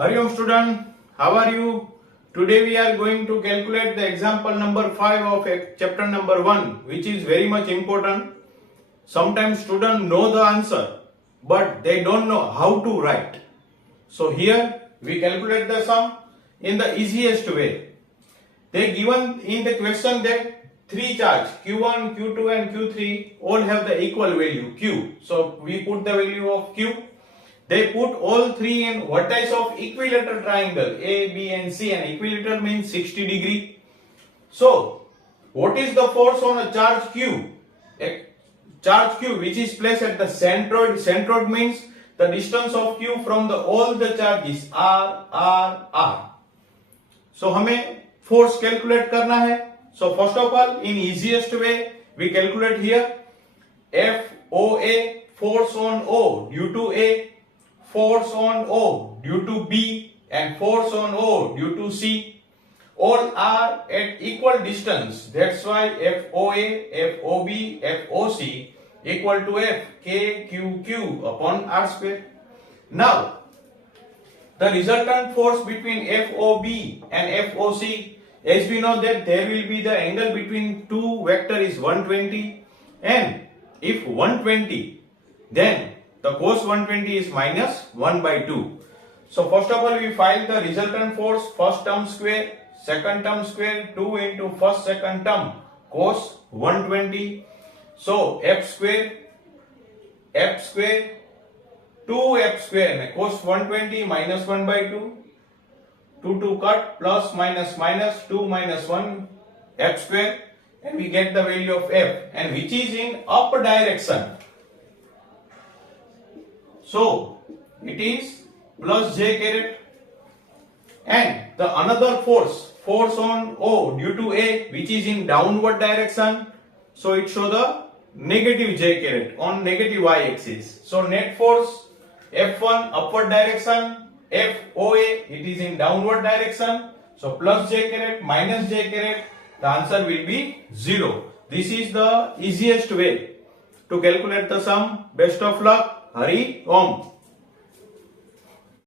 Hariom student, how are you? Today we are going to calculate the example number 5 of chapter number 1, which is very much important. Sometimes students know the answer, but they don't know how to write. So here we calculate the sum in the easiest way. They given in the question that three charge Q1, Q2 and Q3 all have the equal value Q. So we put the value of Q. They put all three in vertex of equilateral triangle A, B and C, and equilateral means 60 degree. So what is the force on a charge Q? A charge Q which is placed at the centroid. Centroid means the distance of Q from the all the charges R. So हमें force calculate करना है. So first of all, in easiest way we calculate here FOA, force on O due to A, force on O due to B and force on O due to C. All are at equal distance. That's why FOA, FOB, FOC equal to F KQQ upon R square. Now, the resultant force between FOB and FOC, as we know that there will be the angle between two vector is 120, and if 120, then the cos 120 is minus 1 by 2. So first of all we find the resultant force, first term square, second term square, 2 into first second term cos 120. So F square 2F square cos 120 minus 1 by 2. 2 cut, plus minus minus 2 minus 1 F square, and we get the value of F, and which is in up direction. So it is plus j caret, and the another force on O due to A, which is in downward direction. So it show the negative j caret on negative y axis. So net force F1 upward direction, FOA it is in downward direction. So plus j caret minus j caret, the answer will be 0. This is the easiest way to calculate the sum. Best of luck. Hari Om.